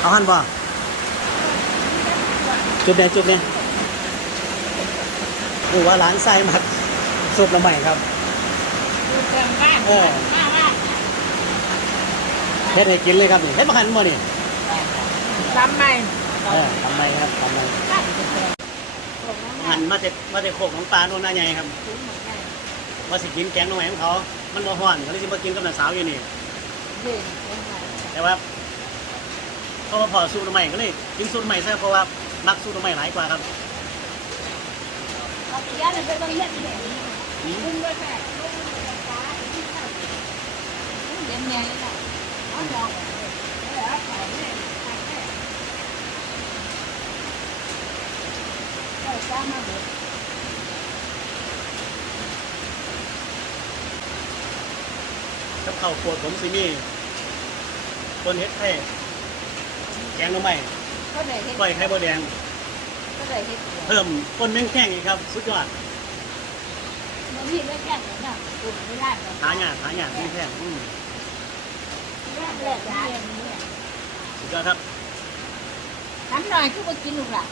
เอาหันบ่จุดเนี่ยจุดเนี่ยดูว่าร้านไส้มักสุดละใหม่ครับดูเติมบ้านเออบ้านบ้านเฮ็ดให้กินเลยครับนี่เฮ็ดมาหันบ่นี่ทำไมเออทำไมครับทำไมหันมาแต่มาแต่โคกของปลาโน่นหน้าใหญ่ครับว่าสิกินแกงหน่อไม้ของเขา มันบ่ฮ้อนก็เลยสิมากินกับน้าสาวอยู่นี่ แต่ว่าเพราะว่าพอสูตรใหม่ก็เลยกินสูตรใหม่ซะเพราะว่ามักสูตรใหม่หลายกว่าครับอืมกับข้าวโพดผมสิมี ต้นเฮ็ดไข่แกงหน่อไม้ก้อยไข่มดแดงเพิ่มต้นแมงแข้งอีกครับ สุดยอดหายากหายากแมงแข้งอืมสุดยอดครับน้ำหน่อยคือมากินลูกล่ะ